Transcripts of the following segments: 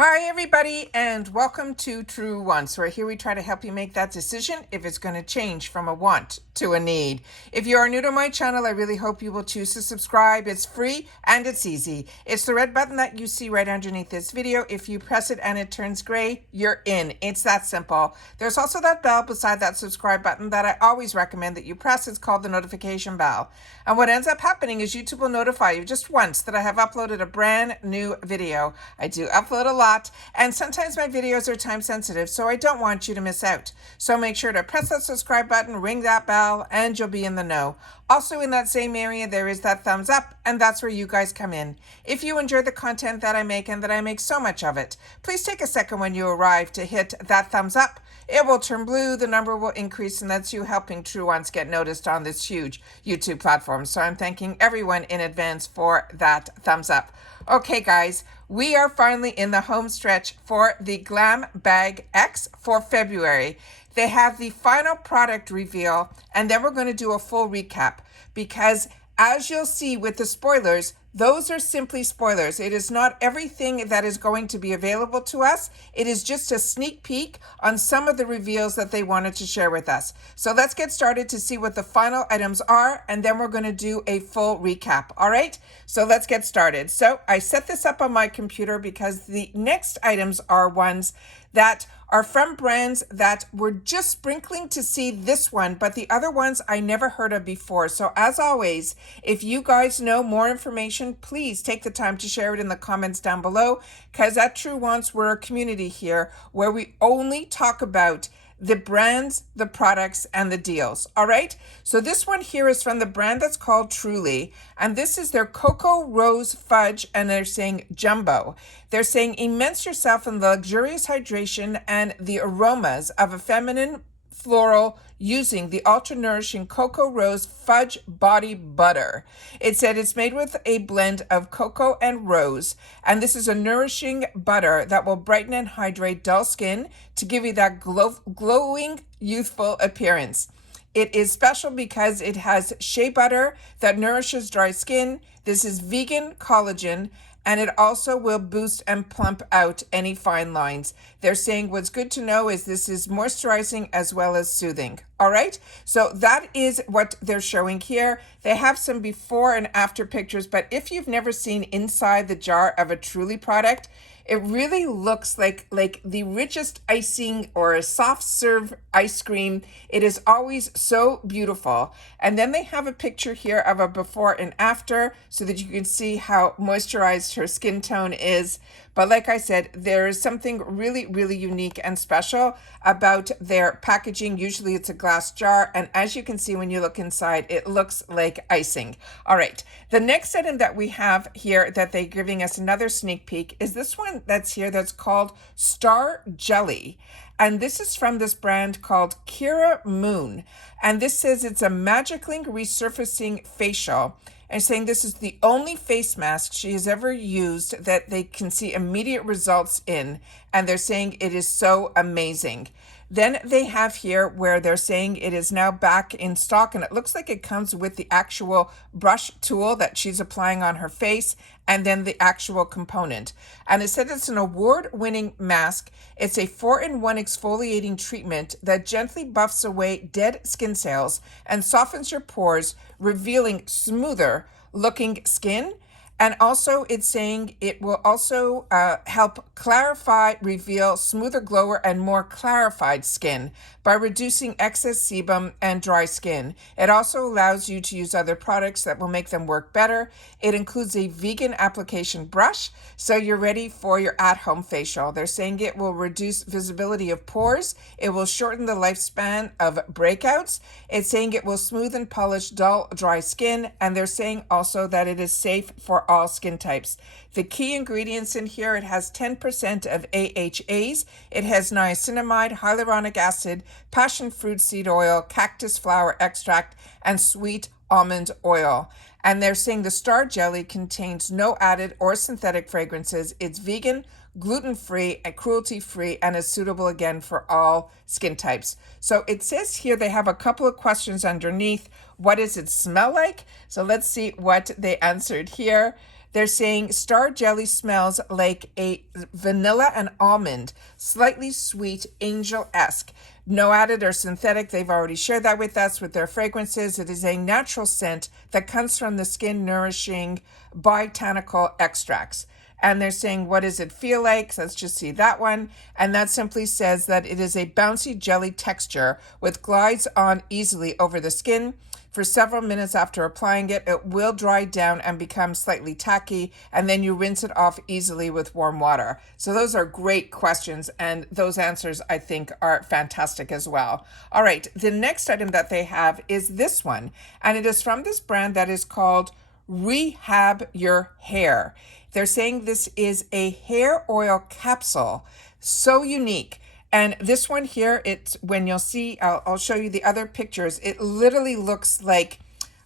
Hi everybody and welcome to True Wants, where here we try to help you make that decision if it's going to change from a want to a need. If you are new to my channel, I really hope you will choose to subscribe. It's free and it's easy. It's the red button that you see right underneath this video. If you press it and it turns gray, you're in. It's that simple. There's also that bell beside that subscribe button that I always recommend that you press. It's called the notification bell. And what ends up happening is YouTube will notify you just once that I have uploaded a brand new video. I do upload a lot, and sometimes my videos are time sensitive, so I don't want you to miss out. So make sure to press that subscribe button, ring that bell, and you'll be in the know. Also in that same area, there is that thumbs up, and that's where you guys come in. If you enjoy the content that I make, and that I make so much of it, please take a second when you arrive to hit that thumbs up. It will turn blue, the number will increase, and that's you helping True Ones get noticed on this huge YouTube platform. So I'm thanking everyone in advance for that thumbs up. Okay, guys, we are finally in the home stretch for the Glam Bag X for February. They have the final product reveal, and then we're going to do a full recap because, as you'll see with the spoilers, those are simply spoilers. It is not everything that is going to be available to us. It is just a sneak peek on some of the reveals that they wanted to share with us. So let's get started to see what the final items are, and then we're going to do a full recap. All right, so let's get started. So I set this up on my computer because the next items are ones that are from brands that we're just sprinkling to see this one, but the other ones I never heard of before. So as always, if you guys know more information, please take the time to share it in the comments down below, because at True Wants, we're a community here where we only talk about the brands, the products, and the deals. All right, so this one here is from the brand that's called Truly, and this is their Coco Rose Fudge, and they're saying jumbo. They're saying immerse yourself in the luxurious hydration and the aromas of a feminine floral using the ultra-nourishing Coco Rose Fudge Body Butter. It said it's made with a blend of cocoa and rose, and this is a nourishing butter that will brighten and hydrate dull skin to give you that glowing, youthful appearance. It is special because it has shea butter that nourishes dry skin. This is vegan collagen, and it also will boost and plump out any fine lines. They're saying what's good to know is this is moisturizing as well as soothing. All right, so that is what they're showing here. They have some before and after pictures, but if you've never seen inside the jar of a Truly product, it really looks like the richest icing or a soft serve ice cream. It is always so beautiful. And then they have a picture here of a before and after so that you can see how moisturized her skin tone is. But like I said, there is something really, really unique and special about their packaging. Usually it's a glass jar, and as you can see when you look inside, it looks like icing. All right, the next item that we have here that they're giving us another sneak peek is this one that's here that's called Star Jelly. And this is from this brand called Kira Moon. And this says it's a magically resurfacing facial, and saying this is the only face mask she has ever used that they can see immediate results in. And they're saying it is so amazing. Then they have here where they're saying it is now back in stock, and it looks like it comes with the actual brush tool that she's applying on her face and then the actual component. And it said it's an award-winning mask. It's a 4-in-1 exfoliating treatment that gently buffs away dead skin cells and softens your pores, revealing smoother looking skin. And also it's saying it will also help clarify, reveal smoother glower and more clarified skin by reducing excess sebum and dry skin. It also allows you to use other products that will make them work better. It includes a vegan application brush, so you're ready for your at-home facial. They're saying it will reduce visibility of pores. It will shorten the lifespan of breakouts. It's saying it will smooth and polish dull, dry skin. And they're saying also that it is safe for all skin types. The key ingredients in here, it has 10% of AHAs. It has niacinamide, hyaluronic acid, passion fruit seed oil, cactus flower extract, and sweet almond oil. And they're saying the Star Jelly contains no added or synthetic fragrances. It's vegan, gluten-free, and cruelty-free, and is suitable again for all skin types. So it says here they have a couple of questions underneath. What does it smell like? So let's see what they answered here. They're saying star jelly smells like a vanilla and almond, slightly sweet, angel-esque. No added or synthetic. They've already shared that with us with their fragrances. It is a natural scent that comes from the skin nourishing botanical extracts. And they're saying, what does it feel like? So let's just see that one. And that simply says that it is a bouncy jelly texture with glides on easily over the skin. For several minutes after applying it, it will dry down and become slightly tacky, and then you rinse it off easily with warm water. So those are great questions, and those answers I think are fantastic as well. All right, the next item that they have is this one, and it is from this brand that is called Rehab Your Hair. They're saying this is a hair oil capsule, so unique. And this one here, it's when you'll see, I'll show you the other pictures. It literally looks like,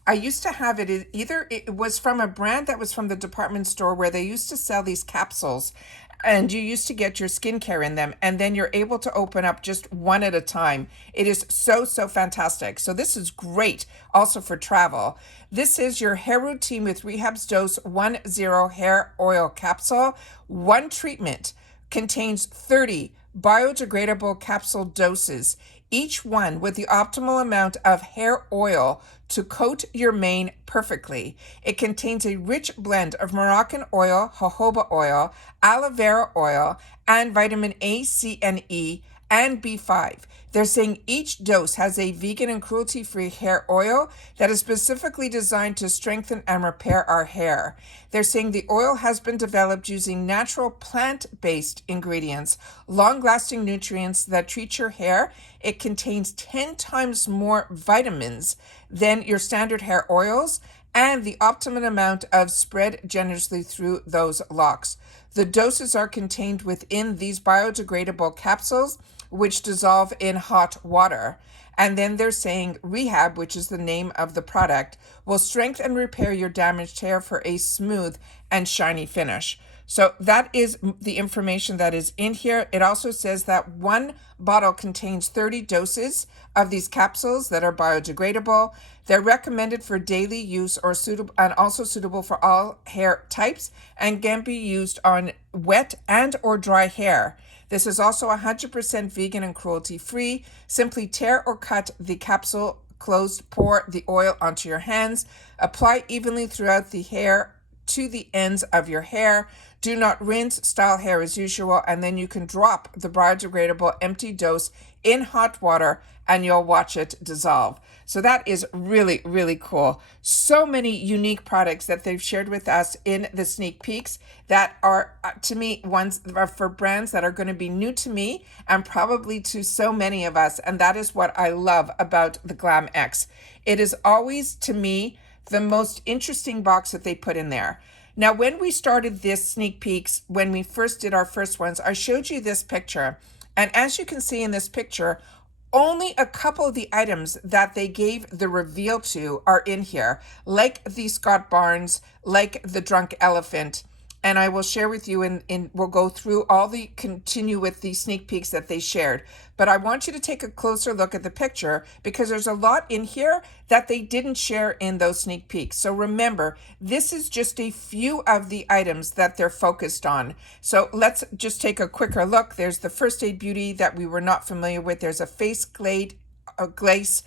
I used to have it, it was from a brand that was from the department store where they used to sell these capsules, and you used to get your skincare in them, and then you're able to open up just one at a time. It is so fantastic. So this is great also for travel. This is your hair routine with Rehab's Dose 10 hair oil capsule. One treatment contains 30 biodegradable capsule doses, each one with the optimal amount of hair oil to coat your mane perfectly. It contains a rich blend of Moroccan oil, jojoba oil, aloe vera oil, and vitamin A, C, and E, and B5. They're saying each dose has a vegan and cruelty-free hair oil that is specifically designed to strengthen and repair our hair. They're saying the oil has been developed using natural plant-based ingredients, long-lasting nutrients that treat your hair. It contains 10 times more vitamins than your standard hair oils, and the optimum amount of spread generously through those locks. The doses are contained within these biodegradable capsules, which dissolve in hot water. And then they're saying Rehab, which is the name of the product, will strengthen and repair your damaged hair for a smooth and shiny finish. So that is the information that is in here. It also says that one bottle contains 30 doses of these capsules that are biodegradable. They're recommended for daily use or suitable, and also suitable for all hair types, and can be used on wet and or dry hair. This is also 100% vegan and cruelty-free. Simply tear or cut the capsule closed, pour the oil onto your hands, apply evenly throughout the hair to the ends of your hair. Do not rinse, style hair as usual, and then you can drop the biodegradable empty dose in hot water and you'll watch it dissolve. So that is really cool. So many unique products that they've shared with us in the sneak peeks that are, to me, ones are for brands that are going to be new to me and probably to so many of us. And that is what I love about the Glam X. It is always, to me, the most interesting box that they put in there. Now, when we started this sneak peeks, when we first did our first ones, I showed you this picture. And as you can see in this picture, only a couple of the items that they gave the reveal to are in here, like the Scott Barnes, like the Drunk Elephant. And I will share with you, we'll go through continue with the sneak peeks that they shared. But I want you to take a closer look at the picture because there's a lot in here that they didn't share in those sneak peeks. So remember, this is just a few of the items that they're focused on. So let's just take a quicker look. There's the First Aid Beauty that we were not familiar with. There's a face glaze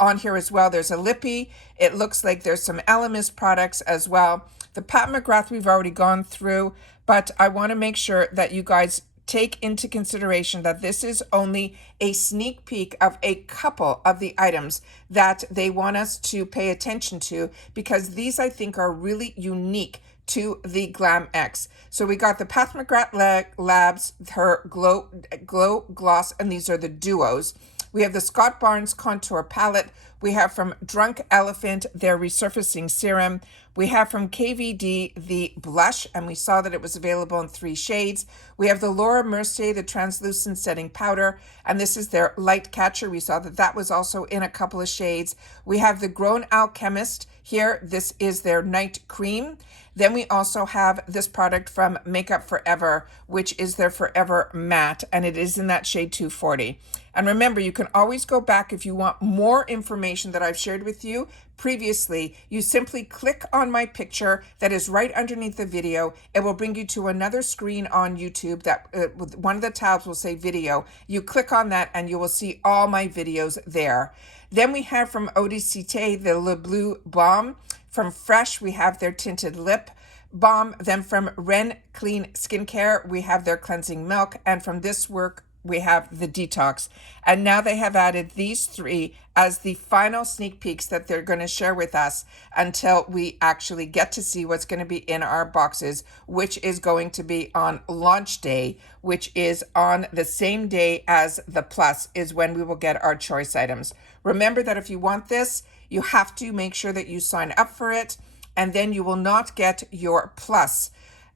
on here as well. There's a lippy. It looks like there's some Elemis products as well. The Pat McGrath we've already gone through, but I want to make sure that you guys take into consideration that this is only a sneak peek of a couple of the items that they want us to pay attention to, because these I think are really unique to the Glam X. So we got the Pat McGrath Labs, her Glow Gloss, and these are the duos. We have the Scott Barnes Contour Palette. We have from Drunk Elephant their Resurfacing Serum. We have from KVD the blush, and we saw that it was available in 3 shades. We have the Laura Mercier, the Translucent Setting Powder, and this is their Light Catcher. We saw that that was also in a couple of shades. We have the Grown Alchemist here. This is their Night Cream. Then we also have this product from Makeup Forever, which is their Forever Matte, and it is in that shade 240. And remember, you can always go back if you want more information information that I've shared with you previously, you simply click on my picture that is right underneath the video. It will bring you to another screen on YouTube that one of the tabs will say video. You click on that and you will see all my videos there. Then we have from Odicite the Le Bleu Balm. From Fresh, we have their tinted lip balm. Then from Ren Clean Skincare, we have their cleansing milk. And from This Work, we have the detox. And now they have added these three as the final sneak peeks that they're going to share with us until we actually get to see what's going to be in our boxes, which is going to be on launch day, which is on the same day as the Plus is when we will get our choice items. Remember that if you want this, you have to make sure that you sign up for it, and then you will not get your Plus.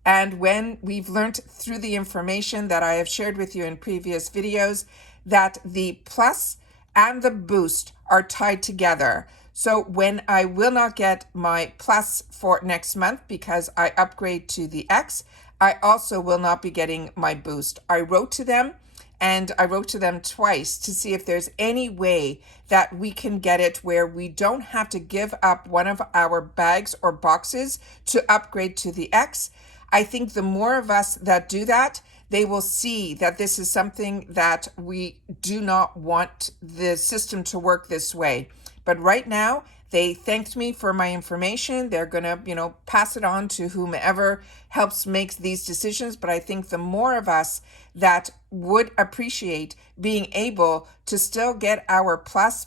And when we've learned through the information that I have shared with you in previous videos, that the Plus and the Boost are tied together. So when I will not get my Plus for next month because I upgrade to the X, I also will not be getting my Boost. I wrote to them, and I wrote to them twice to see if there's any way that we can get it where we don't have to give up one of our bags or boxes to upgrade to the X. I think the more of us that do that, they will see that this is something that we do not want the system to work this way. But right now, they thanked me for my information. They're going to, pass it on to whomever helps make these decisions. But I think the more of us that would appreciate being able to still get our plus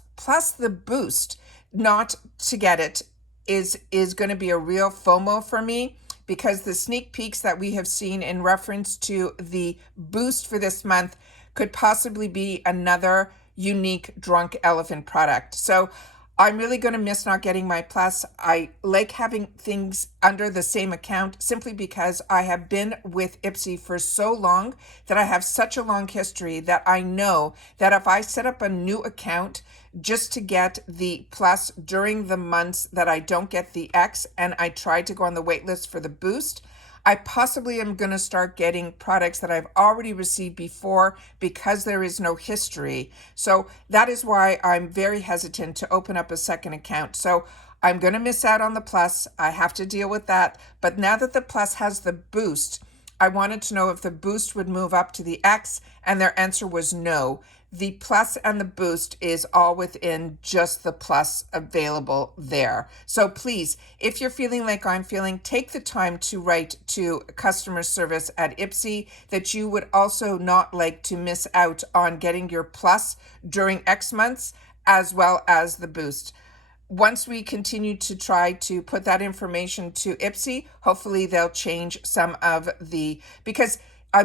the Boost, not to get it, is going to be a real FOMO for me, because the sneak peeks that we have seen in reference to the Boost for this month could possibly be another unique Drunk Elephant product. So I'm really going to miss not getting my Plus. I like having things under the same account simply because I have been with IPSY for so long that I have such a long history that I know that if I set up a new account just to get the Plus during the months that I don't get the X and I try to go on the wait list for the Boost, I possibly am going to start getting products that I've already received before because there is no history. So that is why I'm very hesitant to open up a second account. So I'm going to miss out on the Plus. I have to deal with that. But now that the Plus has the Boost, I wanted to know if the Boost would move up to the X, and their answer was no. The Plus and the Boost is all within just the Plus available there. So please, if you're feeling like I'm feeling, take the time to write to customer service at IPSY that you would also not like to miss out on getting your Plus during X months as well as the Boost. Once we continue to try to put that information to IPSY, hopefully they'll change some of because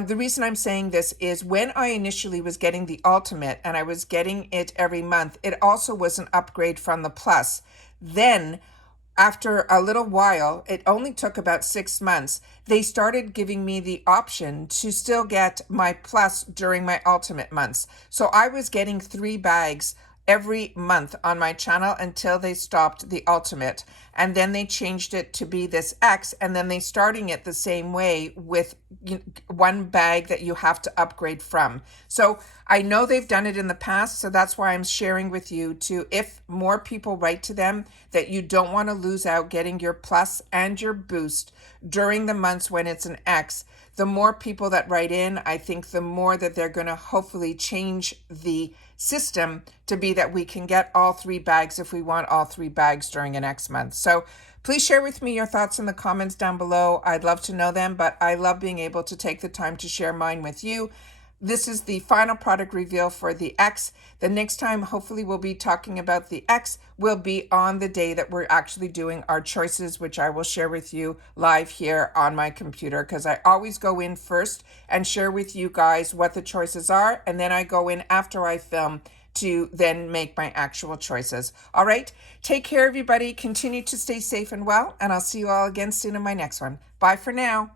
the reason I'm saying this is when I initially was getting the Ultimate and I was getting it every month, it also was an upgrade from the Plus. Then after a little while, it only took about 6 months, they started giving me the option to still get my Plus during my Ultimate months. So I was getting 3 bags every month on my channel until they stopped the Ultimate. And then they changed it to be this X, and then they starting it the same way with one bag that you have to upgrade from. So I know they've done it in the past, so that's why I'm sharing with you to, if more people write to them, that you don't want to lose out getting your Plus and your Boost during the months when it's an X. The more people that write in, I think the more that they're going to hopefully change the system to be that we can get all 3 bags if we want all 3 bags during an X month. So please share with me your thoughts in the comments down below. I'd love to know them, but I love being able to take the time to share mine with you. This is the final product reveal for the X. The next time, hopefully, we'll be talking about the X will be on the day that we're actually doing our choices, which I will share with you live here on my computer, because I always go in first and share with you guys what the choices are, and then I go in after I film to then make my actual choices. All right, take care, everybody. Continue to stay safe and well, and I'll see you all again soon in my next one. Bye for now.